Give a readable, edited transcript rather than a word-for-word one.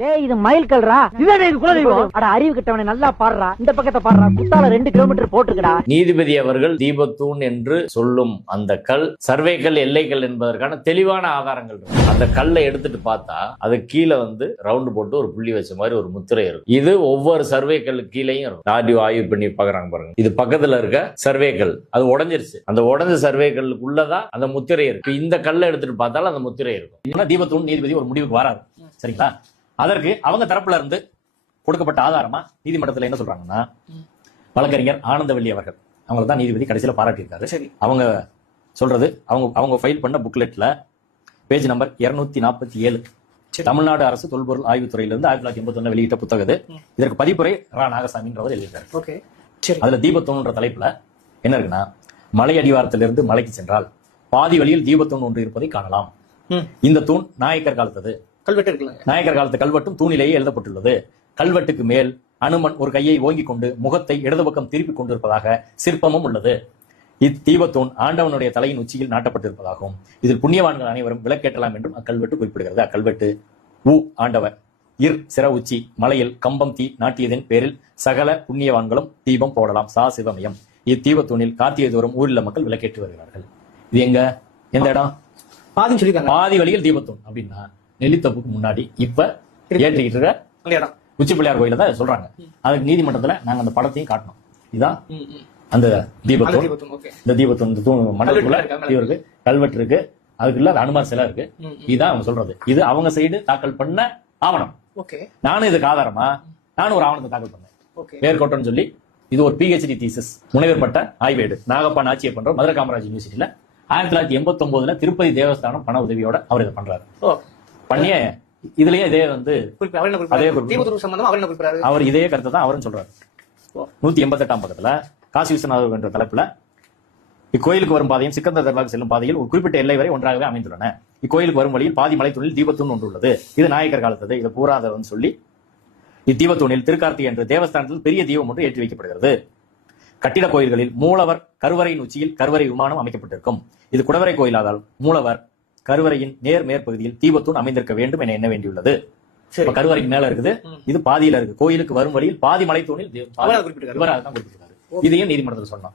டேய் இது மயில் கல்றா இதுதான் இது குலதெய்வம். அட அறிவு கிட்டவனே நல்லா பாடுறா, இந்த பக்கத்தை பாடுறா. குத்தால 2 கிலோமீட்டர் போட்டுருக்கடா. நீதிபதி அவர்கள் தீபத்தூண் என்று சொல்லும் அந்த கல் சர்வேக்கல் எல்லைக்கல் என்பதற்கான தெளிவான ஆதாரங்கள் இருக்கு. அந்த கல்லை எடுத்துட்டு பார்த்தா அது கீழே ரவுண்டு போட்டு ஒரு புள்ளி வச்ச மாதிரி ஒரு முத்திரை இருக்கும். இது ஒவ்வொரு சர்வேக்கல் கீழையும் இருக்கும். ஆடியோ ஆய்வு பண்ணி பாக்குறாங்க பாருங்க. இது பக்கத்துல இருக்க சர்வேக்கல் அது உடஞ்சிருச்சு. அந்த உடஞ்ச சர்வேக்கல்லுக்குள்ளதான் அந்த முத்திரை இருக்கு. இந்த கல்லை எடுத்துட்டு பார்த்தாலும் அந்த முத்திரை இருக்கும். தீபத்தூண் நீதிபதி ஒரு முடிவுக்கு வராது. சரிங்களா? அதற்கு அவங்க தரப்புல இருந்து கொடுக்கப்பட்ட ஆதாரமா நீதிமன்றத்தில் என்ன சொல்றாங்கன்னா, வழக்கறிஞர் ஆனந்தவல்லி அவர்கள் அவங்களை தான் நீதிபதி கடைசியில பாராட்டியிருக்காரு. சரி, அவங்க சொல்றது அவங்க ஃபைல் பண்ண புக்லெட்ல பேஜ் நம்பர் 247 தமிழ்நாடு அரசு தொல்பொருள் ஆய்வுத்துறையிலிருந்து 1981 வெளியிட்ட புத்தகம். இதற்கு பதிப்புரை ரா நாகசாமின்றவர் எழுதியிருக்காரு. அதுல தீபத்தூண்ன்ற தலைப்புல என்ன இருக்குன்னா, மலை அடிவாரத்திலிருந்து மலைக்கு சென்றால் பாதி வழியில் தீபத்தூண் ஒன்று இருப்பதை காணலாம். இந்த தூண் நாயக்கர் காலத்தது. நாயக்கர் காலத்து கல்வெட்டும் தூணிலேயே எழுதப்பட்டுள்ளது. கல்வெட்டுக்கு மேல் அனுமன் ஒரு கையை ஓங்கிக் கொண்டு முகத்தை இடது பக்கம் திருப்பிக் கொண்டிருப்பதாக சிற்பமும் உள்ளது. இத்தீபத்தூண் ஆண்டவனுடைய தலையின் உச்சியில் நாட்டப்பட்டிருப்பதாகவும் இதில் புண்ணியவான்கள் அனைவரும் விளக்கேற்றலாம் என்றும் அக்கல்வெட்டு குறிப்பிடுகிறது. அக்கல்வெட்டு ஆண்டவர் சிற உச்சி மலையில் கம்பம் தீ நாட்டியதன் பேரில் சகல புண்ணியவான்களும் தீபம் போடலாம் சா சிவமயம். இத்தீபத்தூணில் கார்த்திகை தோறும் ஊரில் மக்கள் விளக்கேற்றி வருகிறார்கள். இது எந்த இடம்? பாதி வழியில் தீபத்தூண் அப்படின்னா நெல்லித்தப்புக்கு முன்னாடி இப்ப ஏற்றிக்கிட்டு இருக்க உச்சி பிள்ளையார் கோயில தான் சொல்றாங்க. அதுக்கு நீதிமன்றத்துல நாங்க அந்த படத்தையும் காட்டணும். இதான் அந்த தீபத்தூண். இந்த தீபத்தூண் மண்டலத்துக்குள்ள இவருக்கு கல்வெட்டு இருக்கு, அதுக்குள்ள அனுமார் சிலை இருக்கு. இதுதான் அவங்க சொல்றது. இது அவங்க சைடு தாக்கல் பண்ண ஆவணம். நானும் இதுக்கு ஆதாரமா நானும் ஒரு ஆவணத்தை தாக்கல் பண்ணேன். வேர்கோட்டம்னு சொல்லி இது ஒரு PhD தீசிஸ் முனைவர் பட்ட ஆய்வேடு நாகப்பா நாச்சியை பண்ற மதுரை காமராஜ் யூனிவர்சிட்டியில 1989 திருப்பதி தேவஸ்தானம் பண உதவியோட அவர் இதை பண்றாரு. பண்ணிய இதுலயே இதே அவர் இதே கருத்தை தான் அவரும் சொல்றாரு. 188ஆம் பக்கத்துல காசி விஸ்வநாதர் என்ற தலைப்புல இக்கோயிலுக்கு வரும் பாதையும் சிக்கந்தர் தர்பாருக்கு செல்லும் பாதையில் ஒரு குறிப்பிட்ட எல்லை வரை ஒன்றாகவே அமைந்துள்ளன. இக்கோயிலுக்கு வரும் வழியில் பாதி மலைத்தூணில் தீபத்தூண் ஒன்று உள்ளது. இது நாயக்கர் காலத்தது. இதை பூராதவன் சொல்லி இத்தீபத்தூணில் திருக்கார்த்திகை என்ற தேவஸ்தானத்தில் பெரிய தீபம் ஒன்று ஏற்றி வைக்கப்படுகிறது. கட்டிட கோயில்களில் மூலவர் கருவறையின் உச்சியில் கருவறை விமானம் அமைக்கப்பட்டிருக்கும். இது குடவரை கோயிலாதால் மூலவர் கருவறையின் நேர் மேற்பகுதியில் தீபத்தூண் அமைந்திருக்க வேண்டும் என எண்ண வேண்டியுள்ளது. கருவறைக்கு மேல இருக்குது, இது பாதியில இருக்கு. கோயிலுக்கு வரும் வழியில் பாதி மலைத்தூணில் குறிப்பிட்டிருக்காரு. இதையும் நீதிமன்றத்தில் சொன்னோம்.